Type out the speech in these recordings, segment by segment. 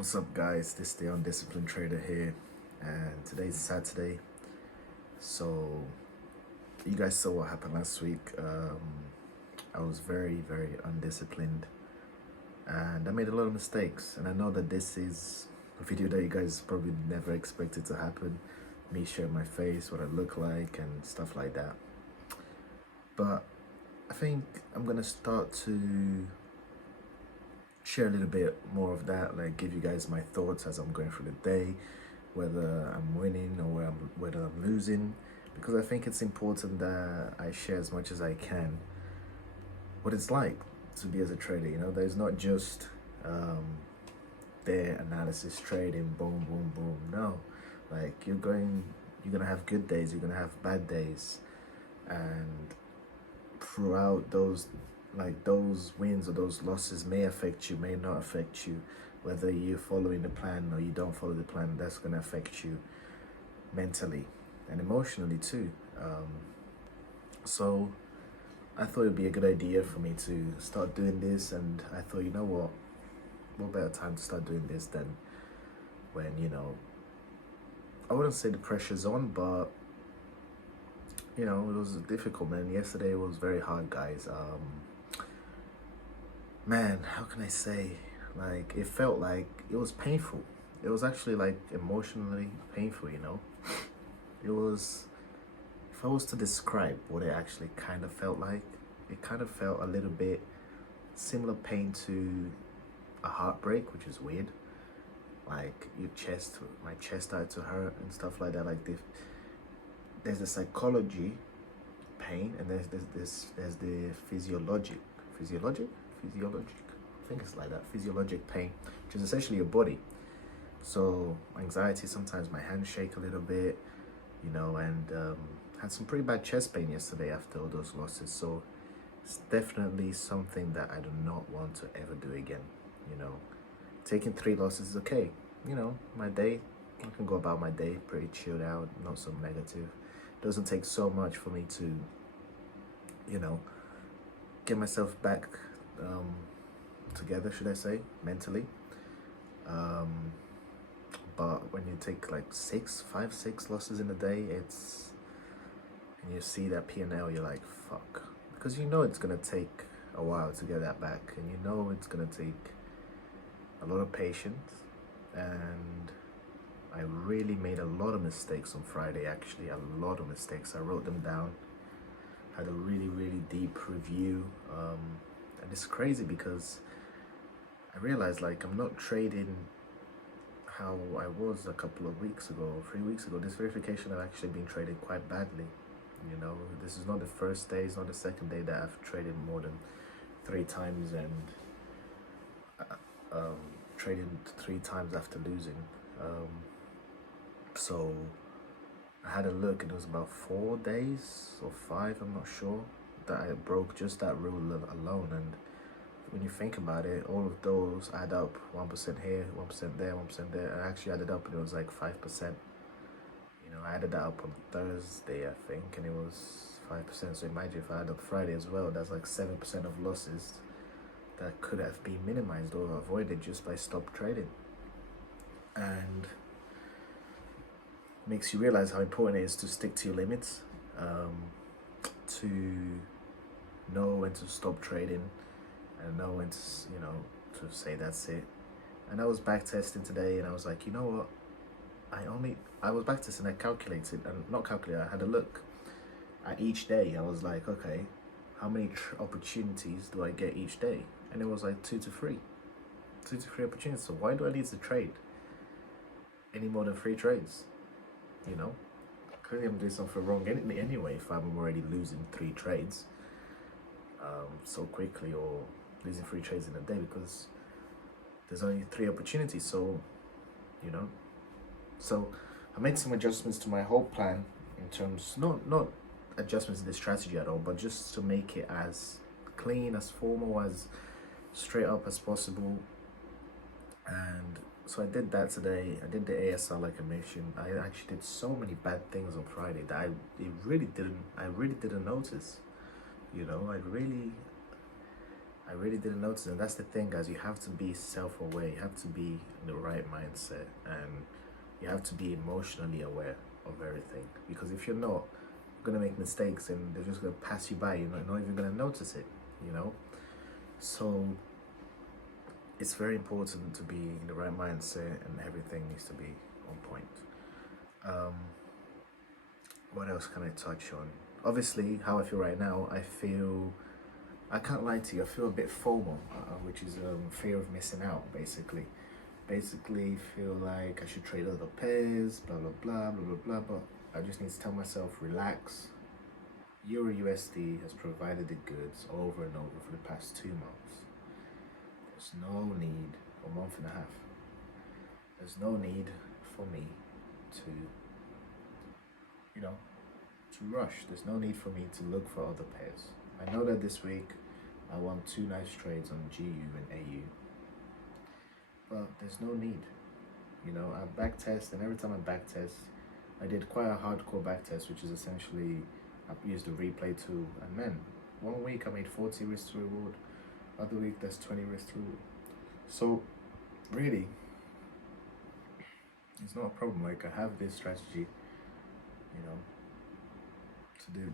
What's up, guys? This is the Undisciplined Trader here, and today's Saturday. So, you guys saw what happened last week. I was very undisciplined, and I made a lot of mistakes. And I know that this is a video that you guys probably never expected to happen. Me showing my face, what I look like, and stuff like that. But I think I'm gonna start to share a little bit more of that, like give you guys my thoughts as I'm going through the day, whether I'm winning or whether I'm losing, because I think it's important that I share as much as I can what it's like to be as a trader. There's not just their analysis trading, boom. No, like you're gonna have good days, you're gonna have bad days, and throughout those wins or those losses may affect you, may not affect you, whether you're following the plan or you don't follow the plan. That's going to affect you mentally and emotionally too. So I thought it'd be a good idea for me to start doing this, and I thought, you know what better time to start doing this than when I wouldn't say the pressure's on, but it was difficult, man. Yesterday was very hard, guys. Man, how can I say? Like, it felt like it was painful. It was actually like emotionally painful. It was, if I was to describe what it actually kind of felt like, it kind of felt a little bit similar pain to a heartbreak, which is weird. Like my chest started to hurt and stuff like that. Like there's the psychology pain, and there's the physiologic. I think it's like that. Physiologic pain, which is essentially your body. So anxiety, sometimes my hands shake a little bit, and had some pretty bad chest pain yesterday after all those losses. So it's definitely something that I do not want to ever do again. Taking 3 losses is okay. My day, I can go about my day pretty chilled out, not so negative. It doesn't take so much for me to, get myself back together, should I say, mentally. But when you take like 6 losses in a day, and you see that P&L, you're like, fuck. Because it's gonna take a while to get that back, and it's gonna take a lot of patience. And I really made a lot of mistakes on Friday, actually, a lot of mistakes. I wrote them down, had a really deep review. And it's crazy because I realized, like, I'm not trading how I was a couple of weeks ago, 3 weeks ago. This verification, I've actually been trading quite badly. This is not the first day, it's not the second day that I've traded more than 3 times, and trading 3 times after losing. So I had a look, and it was about 4 days or 5, I'm not sure, that I broke just that rule alone. And when you think about it, all of those add up, 1% here, 1% there, 1% there. I actually added up, and it was like 5%. I added that up on Thursday, I think, and it was 5%. So imagine if I add up Friday as well, that's like 7% of losses that could have been minimized or avoided just by stop trading. And makes you realize how important it is to stick to your limits, to know when to stop trading, and know when to say that's it. And I was back testing today, and I was like, you know what? I was back testing. I calculated, and not calculated. I had a look at each day. I was like, okay, how many opportunities do I get each day? And it was like 2 to 3 opportunities. So why do I need to trade any more than 3 trades? Clearly I'm doing something wrong anyway if I'm already losing 3 trades so quickly, or losing 3 trades in a day, because there's only 3 opportunities. So I made some adjustments to my whole plan, in terms, not adjustments in the strategy at all, but just to make it as clean, as formal, as straight up as possible. And so I did that today. I did the ASR like I mentioned. I actually did so many bad things on Friday that I really didn't notice. I really didn't notice it. And that's the thing, guys. You have to be self-aware. You have to be in the right mindset, and you have to be emotionally aware of everything. Because if you're not, you're gonna make mistakes, and they're just gonna pass you by. You're not even gonna notice it. You know. So it's very important to be in the right mindset, and everything needs to be on point. Um, what else can I touch on? Obviously, how I feel right now, I can't lie to you, I feel a bit FOMO, which is fear of missing out, basically. Basically, feel like I should trade other pairs, blah, blah, blah, blah, blah, blah, but I just need to tell myself, relax. Euro USD has provided the goods over and over for the past 2 months. There's no need, or month and a half, there's no need for me to, you know, to rush. There's no need for me to look for other pairs. I know that this week I won 2 nice trades on GU and AU, but there's no need. You know, I backtest, and every time I backtest, I did quite a hardcore backtest, which is essentially I used the replay tool, and then one week I made 40 risk to reward, other week there's 20 risk to reward. So really, it's not a problem. Like, I have this strategy, you know,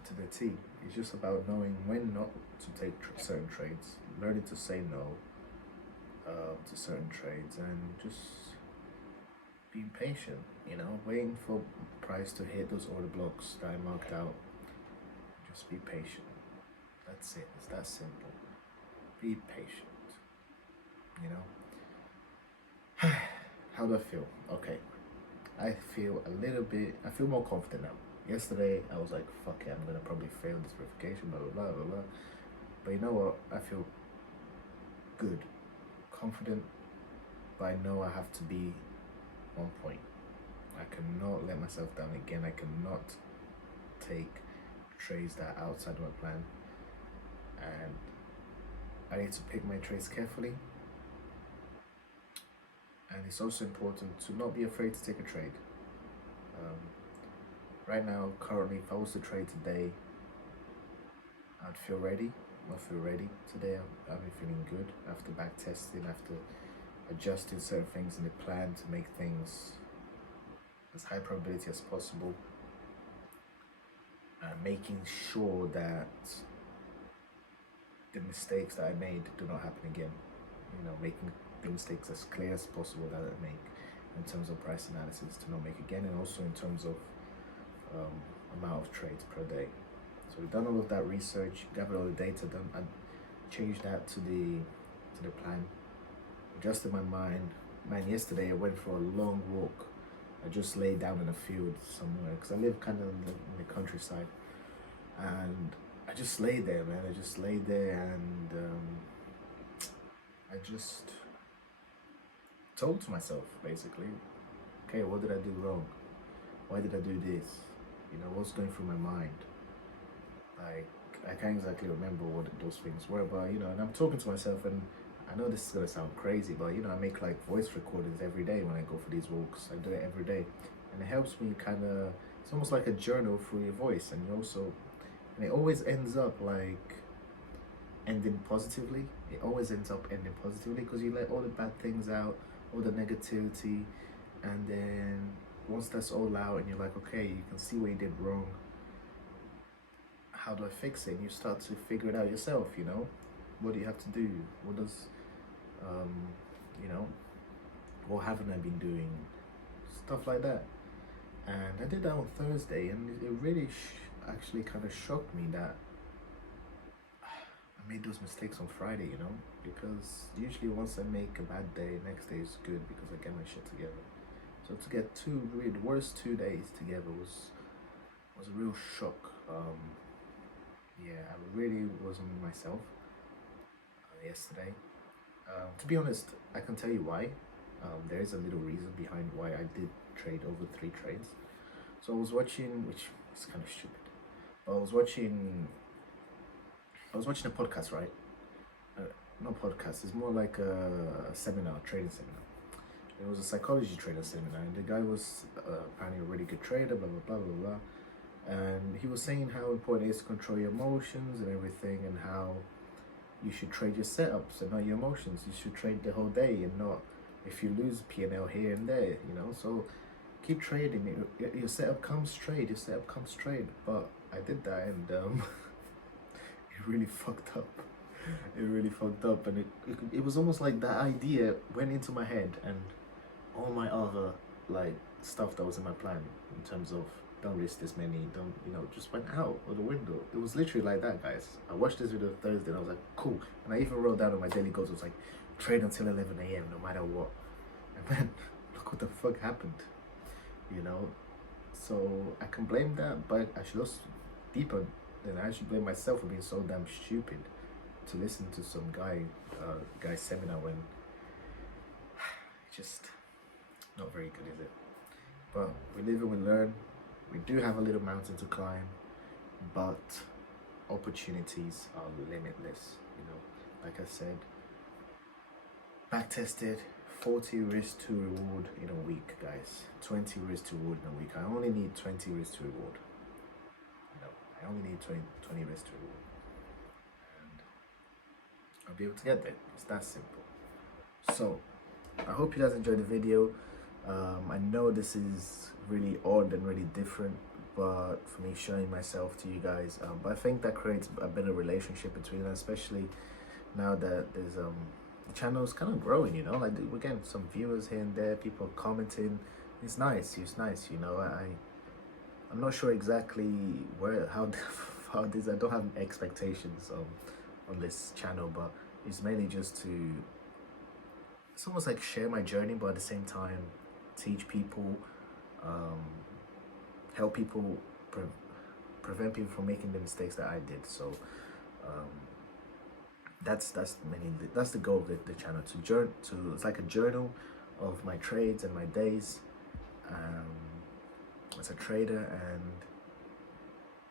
to the T. It's just about knowing when not to take certain trades, learning to say no to certain trades, and just being patient, you know, waiting for price to hit those order blocks that I marked out. Just be patient. That's it. It's that simple. Be patient, you know. How do I feel? Okay. I feel more confident now. Yesterday, I was like, fuck it, I'm gonna probably fail this verification, blah, blah, blah, blah, blah. But you know what? I feel good, confident, but I know I have to be on point. I cannot let myself down again. I cannot take trades that are outside my plan. And I need to pick my trades carefully. And it's also important to not be afraid to take a trade. Right now, currently, if I was to trade today, I'd feel ready. I feel ready today. I've been feeling good after back testing, after adjusting certain things in the plan to make things as high probability as possible, and making sure that the mistakes that I made do not happen again. You know, making the mistakes as clear as possible that I make in terms of price analysis to not make again, and also in terms of amount of trades per day. So we've done all of that research, gathered all the data done, and changed that to the plan. Adjusted my mind. Man, yesterday I went for a long walk. I just laid down in a field somewhere because I live kind of in the countryside, and I just lay there, man. I just lay there, and I just told to myself, basically, okay, what did I do wrong? Why did I do this? You know, what's going through my mind? Like, I can't exactly remember what those things were, but, you know, and I'm talking to myself, and I know this is gonna sound crazy, but, you know, I make like voice recordings every day when I go for these walks. I do it every day, and it helps me kind of, it's almost like a journal through your voice, and it always ends up like ending positively. It always ends up ending positively because you let all the bad things out, all the negativity, and then once that's all out and you're like, okay, you can see what you did wrong, how do I fix it? And you start to figure it out yourself, you know? What do you have to do? What does, you know, what haven't I been doing? Stuff like that. And I did that on Thursday, and it really actually kind of shocked me that I made those mistakes on Friday, you know? Because usually once I make a bad day, next day is good because I get my shit together. So to get the worst 2 days together was a real shock. Yeah, I really wasn't myself yesterday. To be honest, I can tell you why. There is a little reason behind why I did trade over 3 trades. So I was watching, which is kind of stupid, but I was watching a podcast, right? Not podcast, it's more like a seminar, trading seminar. It was a psychology trader seminar, and the guy was apparently a really good trader, blah, blah, blah, blah, blah. And he was saying how important it is to control your emotions and everything, and how you should trade your setups and not your emotions. You should trade the whole day and not if you lose P&L here and there, you know. So keep trading. Your setup comes trade. Your setup comes trade. But I did that, and it really fucked up. It really fucked up, and it was almost like that idea went into my head, and all my other like stuff that was in my plan in terms of don't risk this many, don't, you know, just went out of the window. It was literally like that, guys. I watched this video Thursday and I was like, cool. And I even wrote down on my daily goals, it was like, trade until 11 a.m. no matter what. And then look what the fuck happened, you know. So I can blame that, but I should also deeper than I should blame myself for being so damn stupid to listen to some guy's seminar when just not very good, is it? But we live and we learn. We do have a little mountain to climb, but opportunities are limitless, you know. Like I said, back tested, 40 risk to reward in a week, guys. 20 risk to reward in a week. I only need 20 risk to reward. No, I only need 20 risk to reward. And I'll be able to get there. It's that simple. So, I hope you guys enjoyed the video. I know this is really odd and really different, but for me showing myself to you guys, but I think that creates a better relationship between us, especially now that there's the channel's kind of growing, you know, like we're getting some viewers here and there, people commenting. It's nice, you know. I'm not sure exactly how far this, I don't have expectations on this channel, but it's mainly just to, it's almost like share my journey, but at the same time teach people, help people, prevent people from making the mistakes that I did. So that's mainly that's the goal of the channel, to it's like a journal of my trades and my days as a trader, and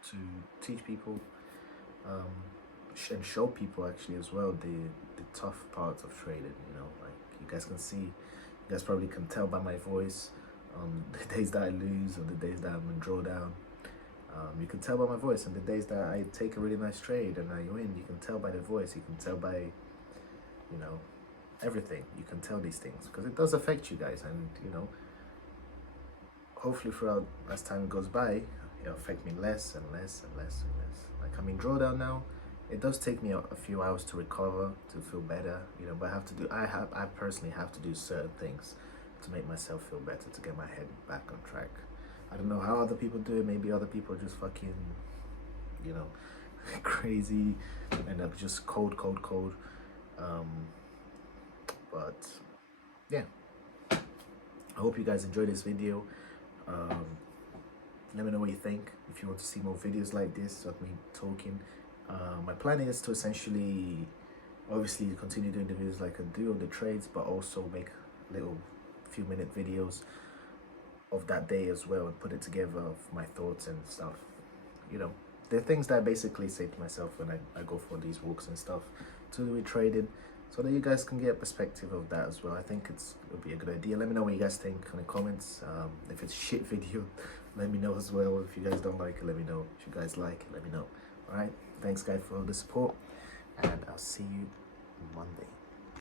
to teach people and show people actually as well the tough parts of trading, you know. Like you guys can see, you guys probably can tell by my voice, the days that I lose or the days that I'm in drawdown. You can tell by my voice, and the days that I take a really nice trade and I win, you can tell by the voice, you can tell by, you know, everything. You can tell these things because it does affect you guys, and you know, hopefully throughout as time goes by, it'll affect me less and less and less and less. Like I'm in drawdown now. It does take me a few hours to recover, to feel better, you know, but I personally have to do certain things to make myself feel better, to get my head back on track. I don't know how other people do it. Maybe other people are just fucking, you know, crazy and are just cold. But yeah, I hope you guys enjoyed this video. Let me know what you think. If you want to see more videos like this of me talking, my plan is to essentially, obviously, continue doing the videos like I do of the trades, but also make little few-minute videos of that day as well and put it together of my thoughts and stuff. You know, they're things that I basically say to myself when I go for these walks and stuff to do with trading, so that you guys can get a perspective of that as well. I think it'll be a good idea. Let me know what you guys think in the comments. If it's shit video, let me know as well. If you guys don't like it, let me know. If you guys like it, let me know. All right, thanks guys for all the support, and I'll see you Monday.